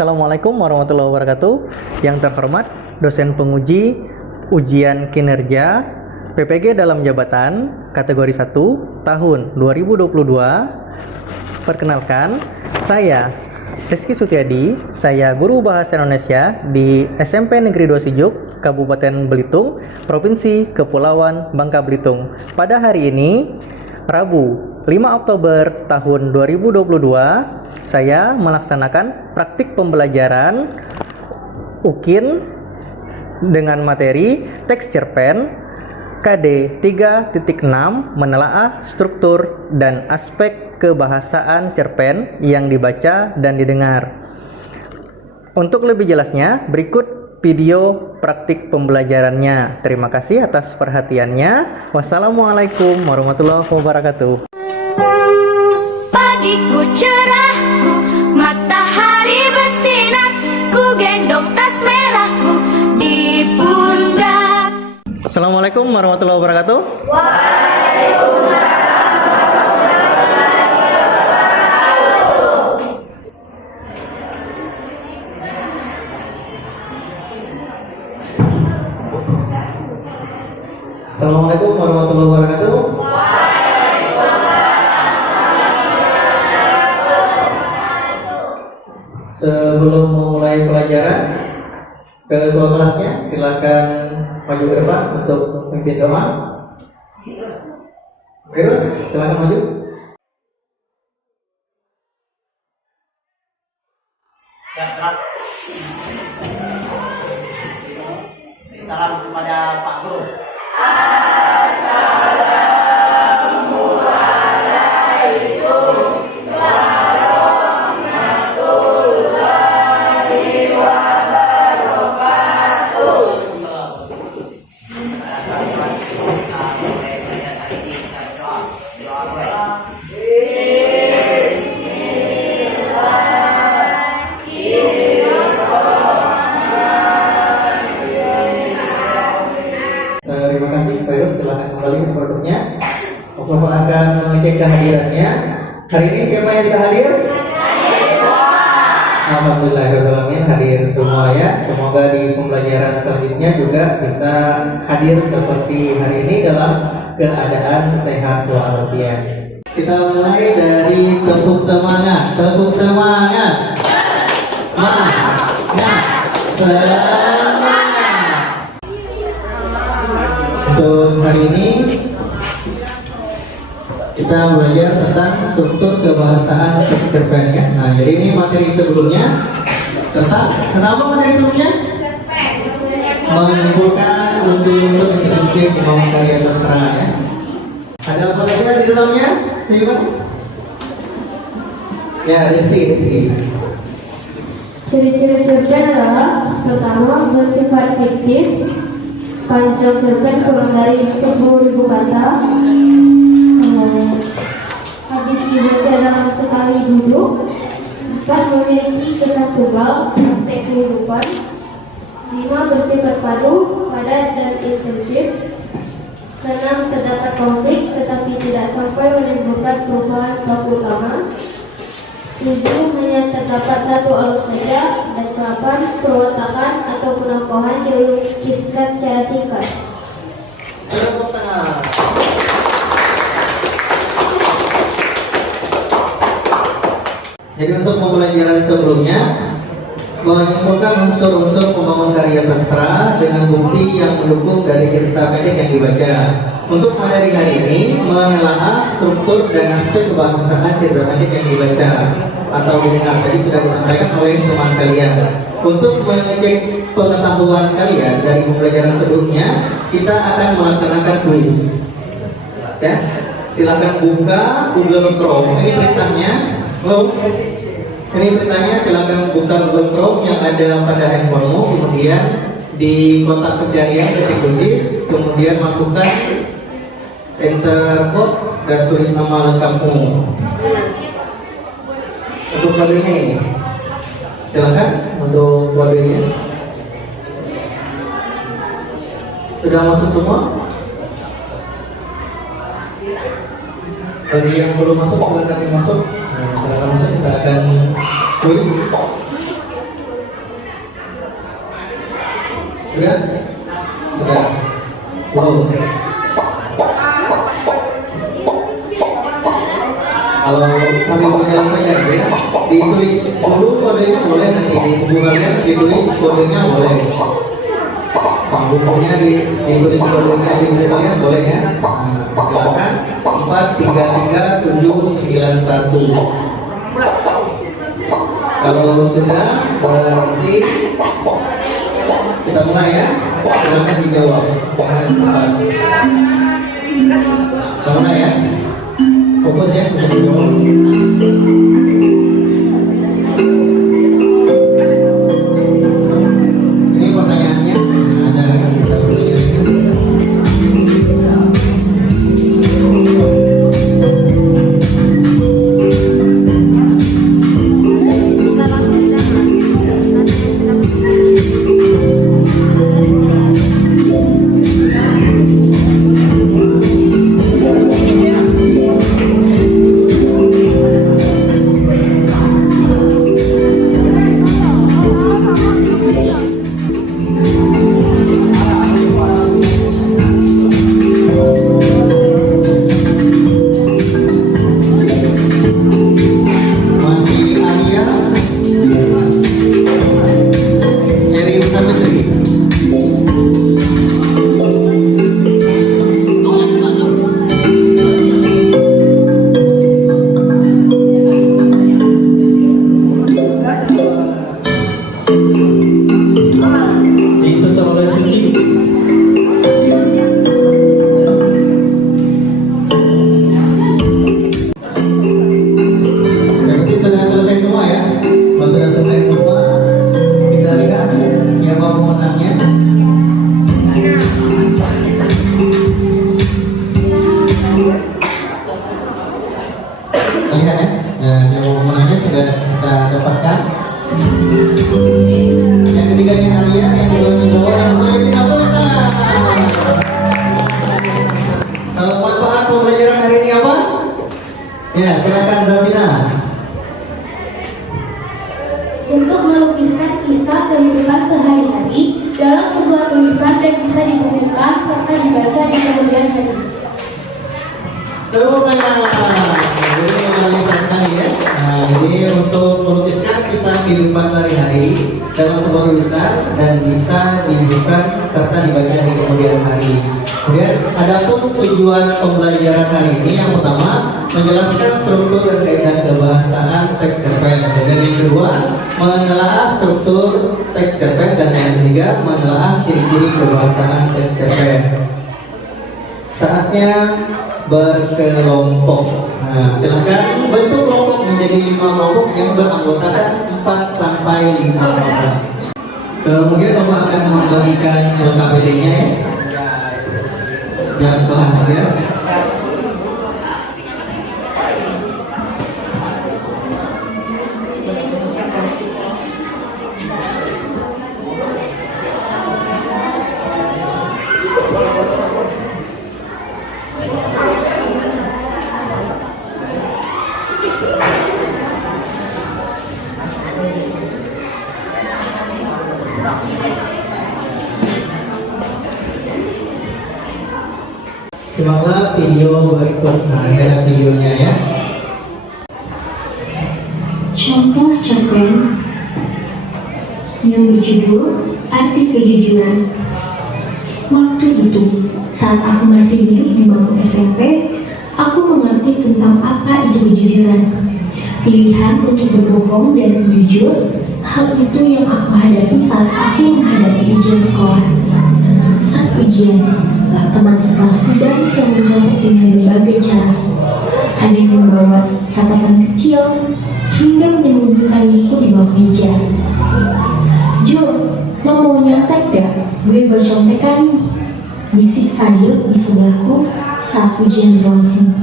Assalamualaikum warahmatullahi wabarakatuh. Yang terhormat dosen penguji ujian kinerja PPG dalam jabatan kategori 1 tahun 2022. Perkenalkan, saya Rizky Sutiadi, saya guru bahasa Indonesia di SMP Negeri 2 Sijuk, Kabupaten Belitung, Provinsi Kepulauan Bangka Belitung. Pada hari ini, Rabu 5 Oktober tahun 2022, saya melaksanakan praktik pembelajaran UKIN dengan materi teks cerpen KD 3.6 menelaah struktur dan aspek kebahasaan cerpen yang dibaca dan didengar. Untuk lebih jelasnya, berikut video praktik pembelajarannya. Terima kasih atas perhatiannya. Wassalamualaikum warahmatullahi wabarakatuh. Pagiku cerahku, matahari bersinar, ku gendong tas merahku di pundak. Assalamualaikum warahmatullahi wabarakatuh. Assalamualaikum warahmatullahi wabarakatuh. Sebelum memulai pelajaran, ketua kelasnya silakan maju ke depan untuk memimpin doa. Virus, silakan maju. Siap. Salam kepada Pak Guru. Terima kasih, Virus. Silakan kembali ke produknya. Bapak akan mengecek kehadirannya. Hari ini siapa yang tidak hadir? Alhamdulillahirrahmanirrahim, hadir semua ya. Semoga di pembelajaran selanjutnya juga bisa hadir seperti hari ini dalam keadaan sehat walafiat. Kita mulai dari tepuk semangat. Tepuk semangat. Semangat. Untuk hari ini kita belajar tentang struktur kebahasaan teks cerpen ya. Nah, jadi ini materi sebelumnya tentang kenapa materi sebelumnya? Mengumpulkan unsur-unsur intensif pembangunan karya sastra ya. Ada apa saja di dalamnya? Silakan. Ya, Rizky. Ciri-ciri cerpen adalah pertama, bersifat fiktif, panjang cerpen kurang dari 10.000 kata, habis dibaca dalam sekali duduk, 4 memiliki kesan tunggal, aspek kehidupan, 5 bersifat padu, padat dan intensif, 6 terdapat konflik tetapi tidak sampai menimbulkan perubahan pelaku utama, 7 hanya terdapat satu alur saja, dan 8 perwatakan atau penangkohan dilukiskan secara singkat. Jadi untuk pembelajaran sebelumnya mengumpulkan unsur-unsur pembangun karya sastra dengan bukti yang mendukung dari cerita pendek yang dibaca. Untuk materi hari ini menelaah struktur dan aspek kebahasaan cerita pendek yang dibaca atau didengar. Tadi sudah disampaikan oleh teman kalian. Untuk mengecek pengetahuan kalian dari pembelajaran sebelumnya, kita akan melaksanakan kuis. Ya, silakan buka Google Chrome. Ini perintahnya. Ini perintahnya, silakan buka Google Chrome yang ada pada handphonemu, kemudian di kotak pencarian ketik kunci, kemudian masukkan enter code dan tulis nama lengkapmu. Untuk kodenya ini, silakan untuk kodenya. Sudah masuk semua? Bagi yang belum masuk, silakan masuk. Nah, silakan masuk, kita akan tulis. Sudah? Sudah. Belum. Kalau sambil berjalan saja ya, ditulis dulu kodenya boleh, nanti di buku kalian ditulis kodenya boleh. Bukunya ditulis kodenya di buku kalian boleh ya. Silakan 433-791. Kalau sudah berarti kita mulai ya. Silakan dijawab. Kita mulai ya. Fokus ya, fokus dijawab. Ini pertanyaannya ada kita ya, silakan Zabina. Untuk melukiskan kisah kehidupan sehari-hari dalam sebuah tulisan dan bisa ditemukan serta dibaca di kemudian hari. Tepuk tangan. Jadi mengalihkan sekali ya. Nah, ini untuk melukiskan kisah kehidupan sehari-hari dalam sebuah tulisan dan bisa dibuka serta dibaca di kemudian hari. Kemudian, adapun tujuan pembelajaran hari ini yang pertama menjelaskan struktur dan kaidah kebahasaan teks cerpen. Dan yang kedua menelaah struktur teks cerpen dan yang ketiga menelaah ciri-ciri kebahasaan teks cerpen. Saatnya berkelompok. Nah, silakan bentuk kelompok menjadi 5 kelompok yang beranggotakan 4 sampai 5 orang. Kemudian kamu akan membagikan LKPD-nya ya. Jangan bahan ya. Simaklah video berikut. Nah, ini ada videonya ya. Contoh cerpen yang berjudul Arti Kejujuran. Waktu itu, saat aku masih duduk di bangku SMP, aku mengerti tentang apa itu kejujuran. Pilihan untuk berbohong dan jujur, hal itu yang aku hadapi saat aku menghadapi ujian sekolah. Saat ujian, teman sekelasku banyak yang menjawab dengan berbagai cara. Ada yang membawa catatan kecil hingga menyembunyikan buku di bawah meja. Jo, lo mau nyontek gak? Gue bercontekan nih, bisik Fadil di sebelahku saat ujian berlangsung.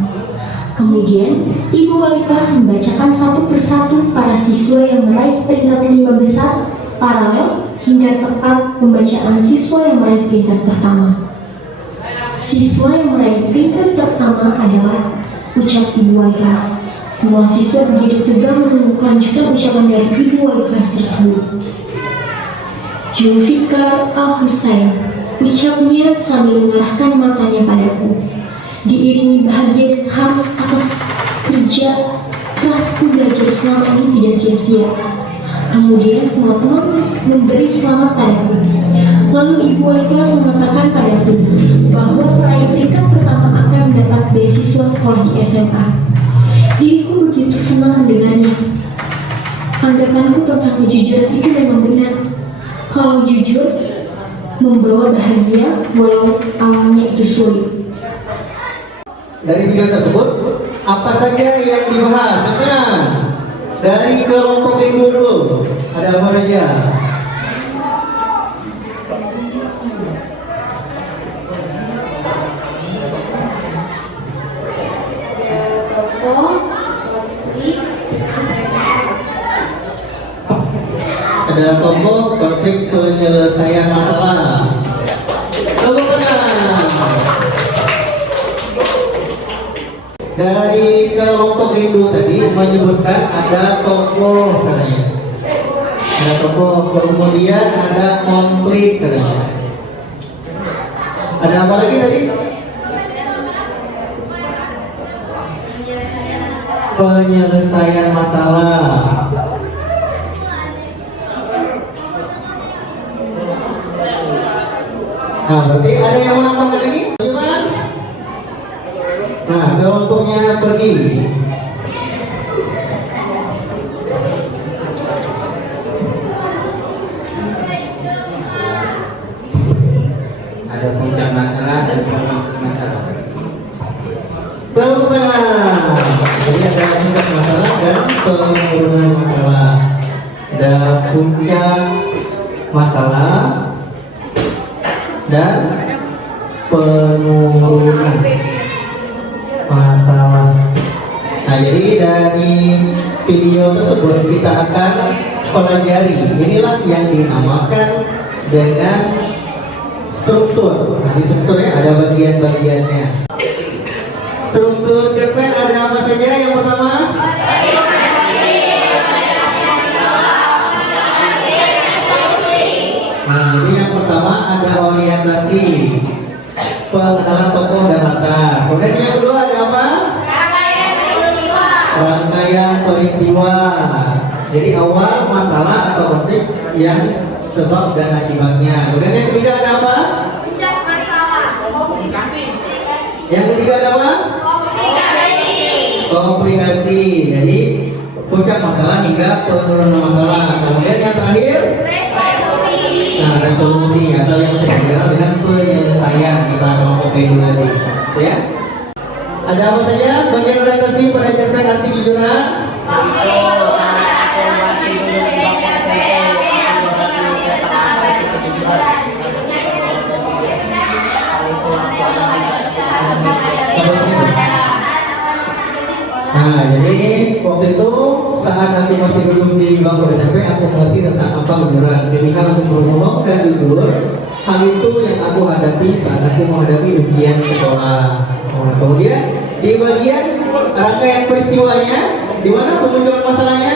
Kemudian, ibu wali kelas membacakan satu persatu para siswa yang meraih peringkat 5 besar paralel hingga tepat pembacaan siswa yang meraih peringkat pertama. Siswa yang meraih peringkat pertama adalah ucap ibu wali kelas. Semua siswa begitu tegang menunggu kelanjutan ucapan dari ibu wali kelas tersebut. Zulfikar Al-Husain, ucapnya sambil mengarahkan matanya padaku. Diiringi bahagia dan harus atas kerja kerasku belajar selama ini tidak sia-sia. Kemudian semua teman memberi selamat padaku. Lalu ibu wali kelas mengatakan padaku bahwa peraih peringkat pertama akan mendapat beasiswa sekolah di SMA. Diriku begitu senang mendengarnya. Anggapanku tentang kejujuran itu memang benar. Kalau jujur, membawa bahagia walau awalnya itu sulit. Dari video tersebut, apa saja yang dibahas? Sekarang dari kelompok ibu dulu, ada apa saja? Ada tokoh konflik penyelesaian masalah. Tepuk tangan. Dari kelompok rindu tadi menyebutkan ada tokoh katanya. Ada tokoh, kemudian ada konflik katanya. Ada apa lagi tadi? Penyelesaian masalah. Nah, berarti ada yang mau nambahkan lagi? Nah, kelompoknya pergi. Ada puncak masalah dan solusi masalah. Penurunan. Jadi ada puncak masalah dan penurunan masalah. Ada puncak masalah dan penurunan masalah. Nah, jadi dari video tersebut kita akan pelajari. Inilah yang dinamakan dengan struktur. Nah, di strukturnya ada bagian-bagiannya. Struktur cerpen ada apa saja? Yang pertama, nah, jadi yang pertama ada orientasi, pengenalan tokoh dan latar. Kemudian yang kedua ada apa? Rangkaian peristiwa. Jadi awal masalah atau konflik yang sebab dan akibatnya. Kemudian yang ketiga ada apa? Yang ketiga ada apa? Komplikasi. Jadi puncak masalah hingga penurunan masalah. Kemudian yang terakhir, nah, resolusi atau yang saya kenal dengan penyelesaian kita kelompok itu tadi, ya. Ada apa saja bagian orientasi pada cerpen aksi kejujuran? Nah, jadi waktu itu saat aku masih duduk di bangku SMP, aku mengerti tentang apa kejujuran. Ketika aku ngomong dan jujur, hal itu yang aku hadapi saat aku menghadapi ujian sekolah. Nah, kemudian di bagian rangkaian peristiwanya, di mana kemunculan masalahnya?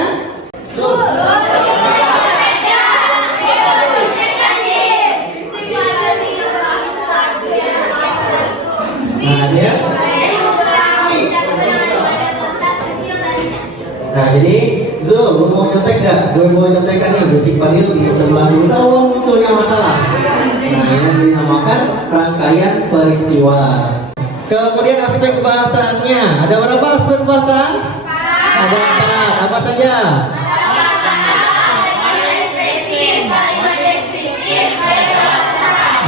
Nah, dia. Nah, jadi Zul, lu mau nyontek gak? Gue mau nyontekkan nih, bersih panggil di sebelah dulu. Tahu munculnya masalah. Nah, yang dinamakan rangkaian peristiwa. Kemudian aspek kebahasaannya. Ada berapa aspek bahasa? Ada 4. Apa saja?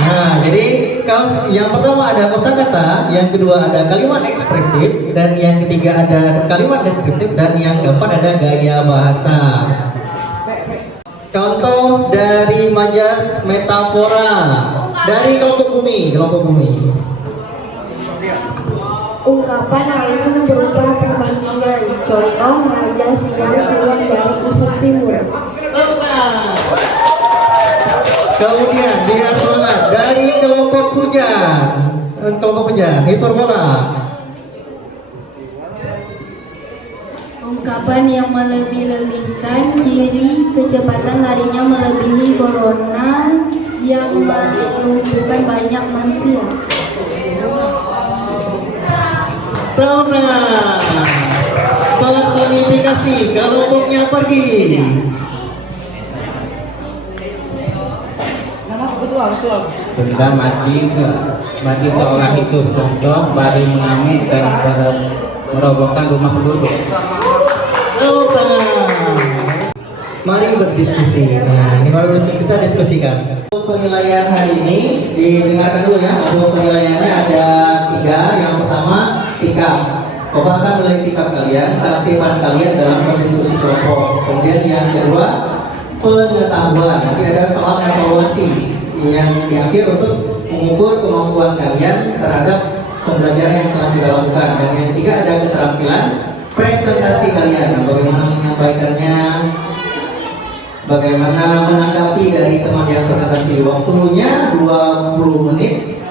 Nah, jadi kalau yang pertama ada kosakata, yang kedua ada kalimat ekspresif, dan yang ketiga ada kalimat deskriptif, dan yang keempat ada gaya bahasa. Contoh dari majas metafora dari kelompok bumi, Ungkapan langsung berupa perbandingan. Contoh majas yang keluar dari ufuk timur. Kemudian lihat banget dari kelompok puja, hiperbola. Ungkapan yang melebih-lebihkan, ciri kecepatan larinya melebihi corona, yang mengumpulkan banyak manusia. Tepuk tangan. Personifikasi kelompoknya pergi. Benda mati seolah itu contoh baru mengamis dan merobohkan rumah penduduk. Tepuk tangan. Mari berdiskusi. Nah, ini baru kita diskusikan. Untuk penilaian hari ini didengarkan dulu ya. Untuk penilaiannya ada 3. Yang pertama sikap. Kobalkan nilai sikap kalian, keaktifan kalian dalam berdiskusi kelompok. Kemudian yang kedua pengetahuan. Nanti ada soal evaluasi yang di akhir untuk mengukur kemampuan kalian terhadap pembelajaran yang telah dilakukan. Dan yang ketiga ada keterampilan presentasi kalian. Bagaimana menyampaikannya, bagaimana menanggapi dari teman yang presentasi. Waktunya 20 menit.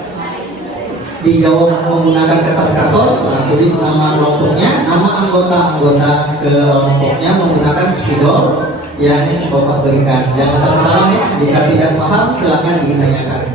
Dijawab menggunakan kertas kartos, tulis nama kelompoknya, nama anggota kelompoknya menggunakan spidol yang Bapak berikan. Jangan tersalah ya, jika tidak paham silakan ditanyakan.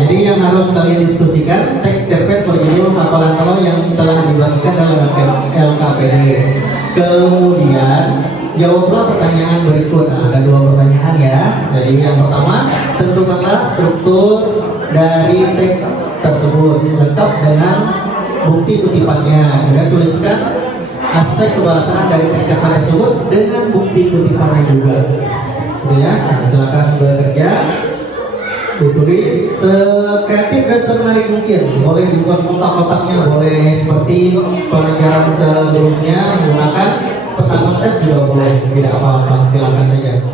Jadi yang harus kalian diskusikan teks cerpen berjudul hafalan telo yang telah dibagikan dalam LKPD. Kemudian jawablah pertanyaan berikut. Nah, ada 2 pertanyaan ya. Jadi yang pertama, tentukanlah struktur dari teks tersebut lengkap dengan bukti kutipannya. Kemudian tuliskan aspek kebahasaan dari teks cerpen tersebut dengan bukti kutipannya juga. Gitu ya. Nah, silakan bekerja. Ditulis sekreatif dan semenarik mungkin. Boleh dibuat kotak-kotaknya, boleh seperti pelajaran sebelumnya menggunakan peta konsep juga boleh, tidak apa-apa, silakan saja.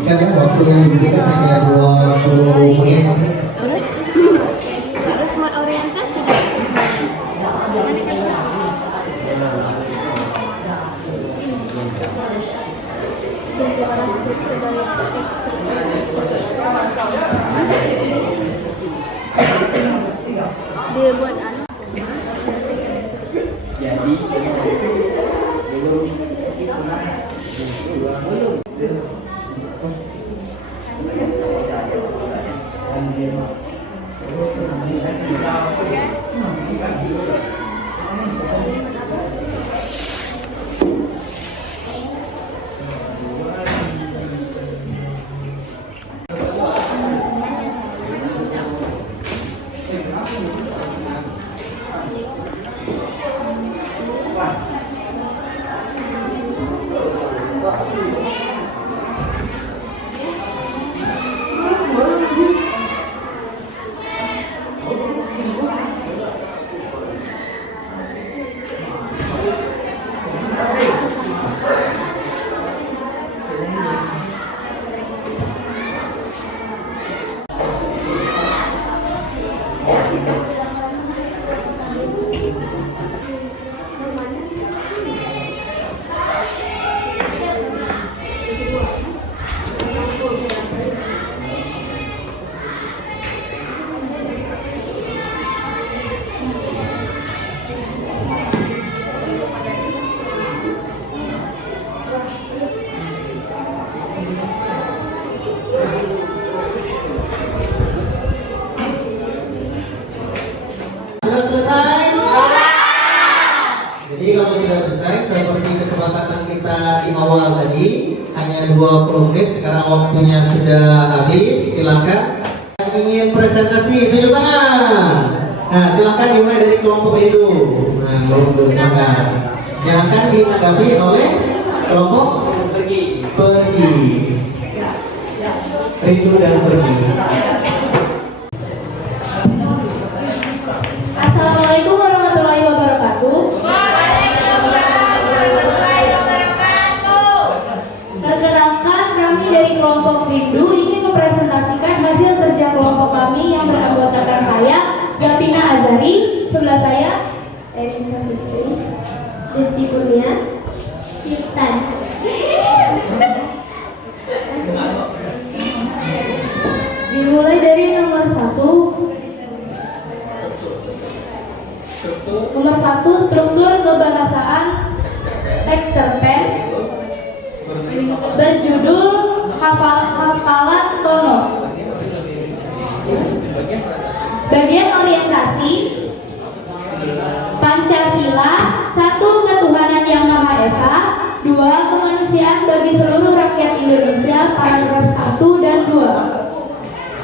Misalnya waktu yang diberikan hanya 20 menit. Terus buat orientasi. Dia buat anak. Jadi Sudah selesai? Jadi kalau sudah selesai, seperti kesepakatan kita di awal tadi, hanya 20 menit, sekarang waktunya sudah habis. Silakan. Yang ingin presentasi, tunjuk tangan. Nah, silakan dimulai dari kelompok itu. Nah, kelompok tangan. Jangan ditanggapi oleh kelompok pergi. Rindu dan pergi. Assalamualaikum warahmatullahi wabarakatuh. Perkenalkan, kami dari kelompok Rindu ingin mempresentasikan hasil kerja kelompok kami yang beranggotakan saya, Zafina Azari, sebelah saya, Erisa Fitri, Desti Kurnia, Ciptan. Dimulai dari nomor 1. Nomor 1, struktur kebahasaan teks cerpen berjudul Hafalan Tono. Bagian orientasi Pancasila, 1. Ketuhanan yang Maha Esa, 2. Kemanusiaan bagi seluruh rakyat Indonesia, paragraf 1 dan 2.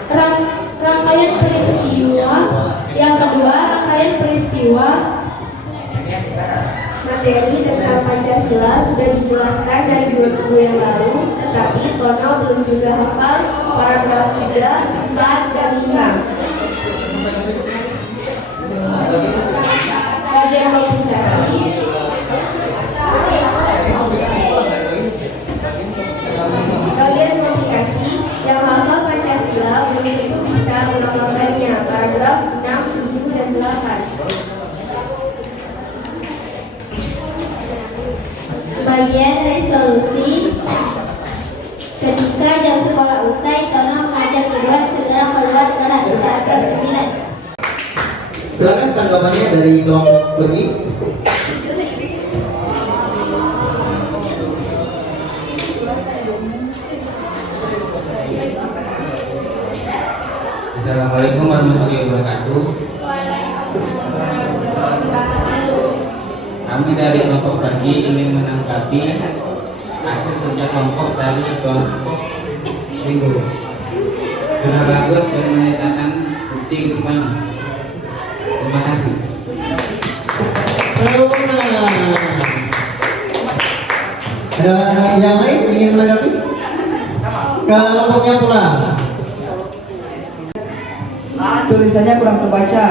Rangkaian peristiwa yang kedua, rangkaian peristiwa materi tentang Pancasila sudah dijelaskan dari 2 minggu yang lalu, tetapi Tono belum juga hafal paragraf 3, 4, dan 5. Bagian komunikasi yang hafal Pancasila belum tentu bisa mengamalkannya, paragraf 6, 7, dan 8. Bagian resolusi ketika jam sekolah usai, Tono mengajak Ridwan segera keluar kelas, paragraf 9. Silakan tanggapannya dari kelompok pergi. Assalamualaikum warahmatullahi wabarakatuh. Kami dari kelompok pergi ingin menanggapi hasil kerja kelompok dari kelompok Rindu. Sudah bagus dan menyatakan bukti rupanya. Terima kasih. Ada yang lain ingin menanggapi? Kelompoknya pulang. Tulisannya kurang terbaca.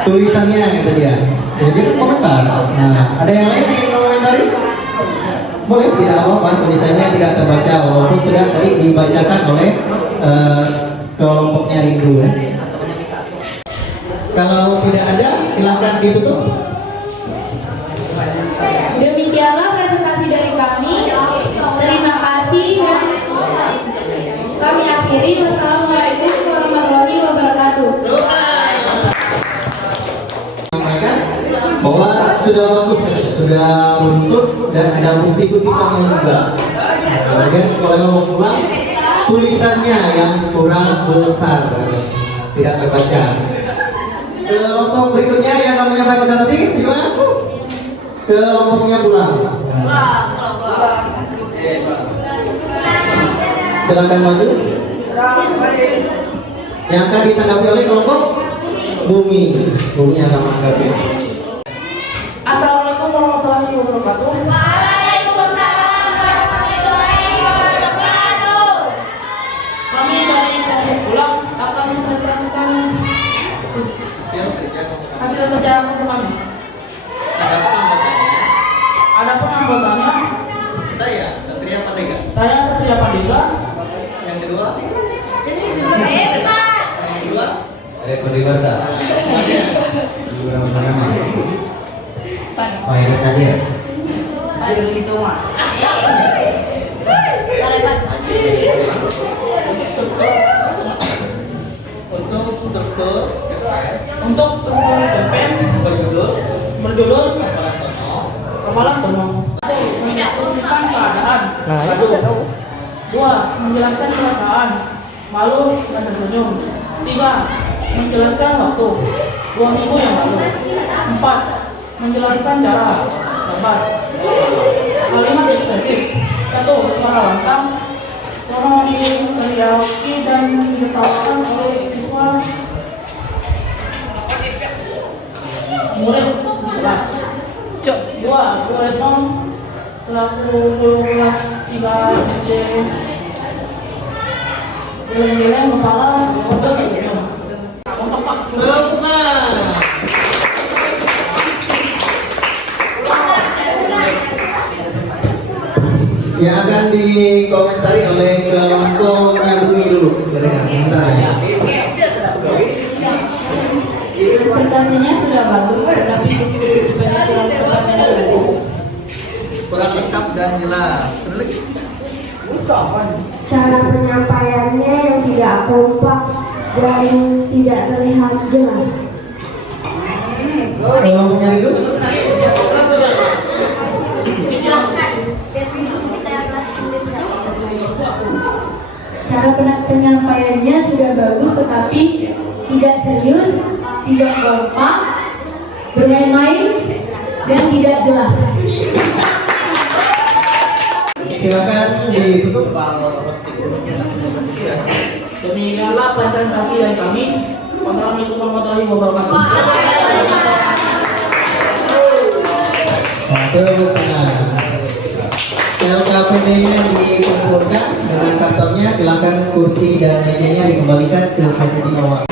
Tulisannya kata dia. Jadi komentar. Nah, ada yang lain yang ingin komentari? Boleh, tidak apa-apa. Tulisannya tidak terbaca walaupun sudah tadi dibacakan oleh kelompoknya Rindu. Ya. Kalau tidak ada, silakan ditutup. Demikianlah presentasi dari kami. Terima kasih dan kami akhiri. Wassalamualaikum warahmatullahi wabarakatuh. Sampaikan bahwa sudah bagus, sudah runtuh dan ada bukti-buktinya juga. Kemudian kalau mau pulang, tulisannya yang kurang besar, tidak terbaca. Kelompok berikutnya yang akan menyampaikan presentasi, gimana? Kelompoknya pulang. Silakan maju. Yang akan ditanggapi oleh kelompok Bumi akan menanggapi. Assalamualaikum warahmatullahi wabarakatuh. Kami dari kelompok pulang akan menjelaskan hasil kerja kami. Adapun anggotanya, Saya Satria Pandega. saya Satria Pandega. Yang kedua, yang kedua, Reko Ribarta. Berapa nama? Pak Heres Nadir. Ada begitu mas. untuk struktur DPM berjudul Kepala Tono. Menjelaskan keadaan. Satu. 2. Menjelaskan perasaan, malu dan tersenyum. 3. Menjelaskan waktu 2 minggu yang lalu. 4. Menjelaskan cara gambar. Kalimat ekspresif. 1. Suara lantang, tolong diteriaki dan diketawakan oleh siswa murid di kelas. 2. Bu Retno selaku guru kelas 3 SD geleng-geleng kepala untuk Pak. yang akan dikomentari oleh kelompoknya Bumi dulu. Presentasinya sudah bagus, tetapi banyak kurang tepat dan jelas. Kurang lengkap dan jelas. Cara penyampaiannya yang tidak kompak dan tidak terlihat jelas. Kelompoknya itu Cara penyampaiannya sudah bagus tetapi tidak serius, tidak kompak, bermain-main, dan tidak jelas. silakan ditutup. Demikianlah presentasi dari kami. Wassalamualaikum warahmatullahi wabarakatuh. LKPD yang dikumpulkan dengan kartonnya, silakan kursi dan mejanya dikembalikan ke posisi awal.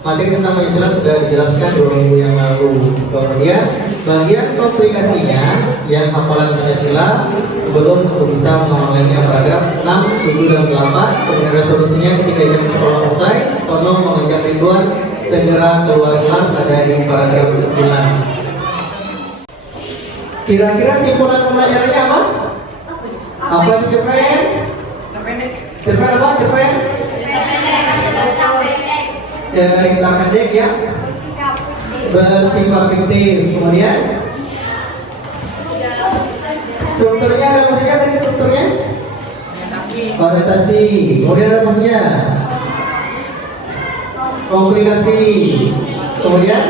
Materi tentang penyusunan sudah dijelaskan 2 minggu yang lalu. Kemudian bagian komplikasinya yang hafalan Pancasila sebelum bisa mengulanginya paragraf 6, 7, dan 8. Kemudian resolusinya ketika jam sekolah usai, tolong mengajak Ridwan segera keluar kelas, ada di paragraf 9. Kira-kira simpulan pembelajarannya apa? Apa itu cerpen? Cerpen apa? Cerpen? Dari kata pendek ya, bersifat fiktif. Kemudian strukturnya ada maksudnya tadi strukturnya? Orientasi. Kemudian ada maksudnya? Komplikasi. Kemudian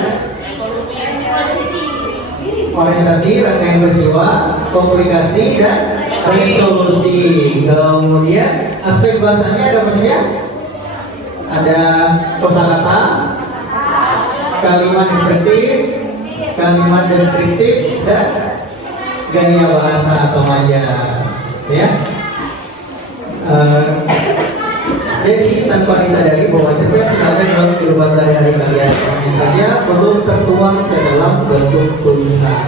orientasi, rangkaian peristiwa, komplikasi, dan resolusi. Kemudian aspek bahasanya ada maksudnya? Ada kosakata, kalimat deskriptif, kalimat deskriptif, dan gaya bahasa atau majas, ya. Jadi tanpa disadari bahwa cerpen sudah ada dalam kehidupan sehari-hari kalian, hanya saja perlu tertuang ke dalam bentuk tulisan.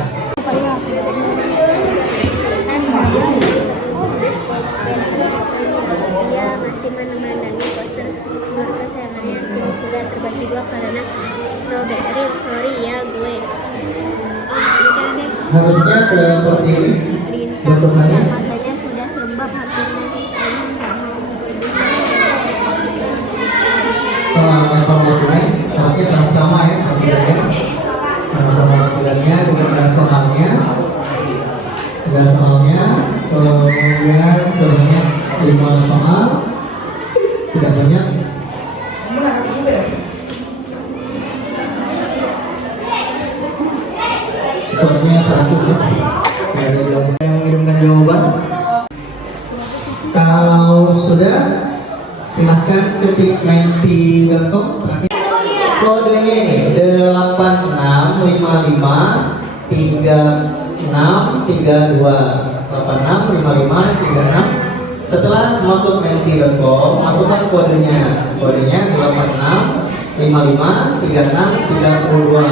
Dia masih menemandangi poster sebuah kesayangannya yang sudah terbagi 2 karena Robert, sorry ya gue. Udah deh. Harusnya seperti ini bentukannya. Makanya sudah sembab hampir Informasi lain, artinya sama ya, sama hasilnya, kemudian rasionalnya, kemudian sebenarnya 5 soal, tidak banyak. Skornya 100 ya. Yang mengirimkan jawaban. Kalau sudah, Silahkan ketik menti.com. Kodenya ini 86553632 865536. Setelah masuk menti.com, masukkan kodenya 86553632.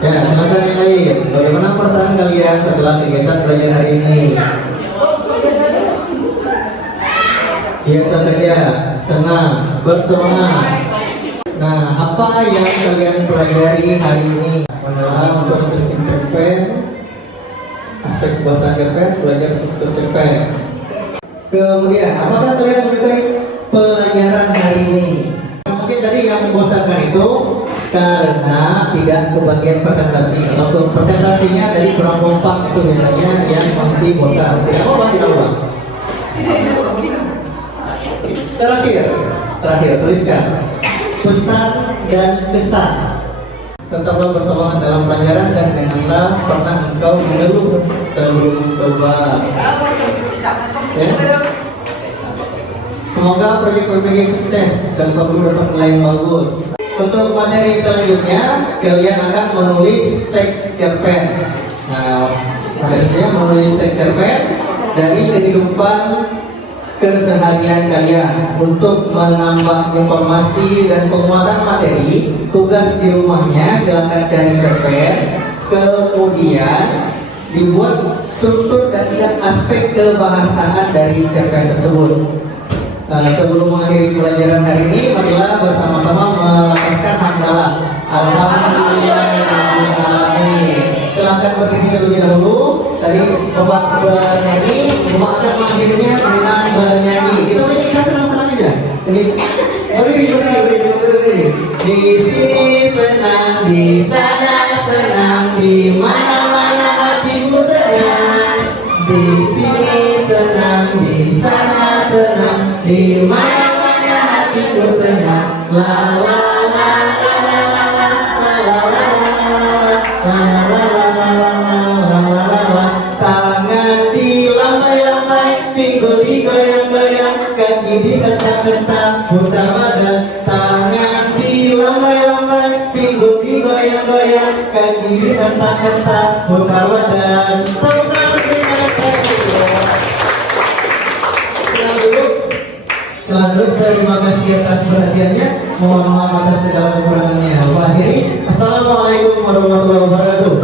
Ya, silakan yang lain. Bagaimana perasaan kalian setelah kegiatan belajar hari ini? Biasa saja, senang, bersemangat. Nah, apa yang kalian pelajari hari ini? Menelaah unsur intensif cerpen, aspek bahasa cerpen, belajar struktur cerpen. Kemudian, apakah kalian menyukai pelajaran hari ini? Mungkin tadi yang membosankan itu karena tidak kebagian presentasi atau presentasinya dari kurang kompak, itu biasanya yang masih bosan. Tidak apa-apa. Terakhir tuliskan pesan dan kesan. Tetaplah bersemangat dalam pelajaran dan janganlah pernah engkau mengeluh sebelum coba. Ya. Semoga proyek-proyeknya sukses dan kamu dapat nilai yang bagus. Untuk materi selanjutnya, kalian akan menulis teks cerpen. Nah, materinya menulis teks cerpen dari kehidupan keseharian kalian. Untuk menambah informasi dan penguatan materi, tugas di rumahnya silakan cari cerpen, kemudian dibuat struktur dan aspek kebahasaan dari cerpen tersebut. Sebelum mengakhiri pelajaran hari ini, marilah bersama-sama melafazkan hamdalah. Alhamdulillahirobbilalamin. Silakan berdiri terlebih dahulu. Tadi Bapak bernyanyi, Bapak akan mengakhirinya dengan bernyanyi. Kita senang-senang juga. Ini berdiri. Di sini senang, di sana senang, di mana-mana hatiku senang. Di sini senang, di sana senang, di mana-mana hatiku senang. La la la la la la la la la la. Tangan dilambai-lambai, pinggul digoyang-goyang, kaki dikentak-kentak, putar badan. Tangan dilambai-lambai, pinggul digoyang-goyang, kaki dikentak-kentak, putar badan. Selalu terima kasih atas perhatiannya. Mohon maaf atas segala kekurangannya. Akhiri, assalamualaikum warahmatullahi wabarakatuh.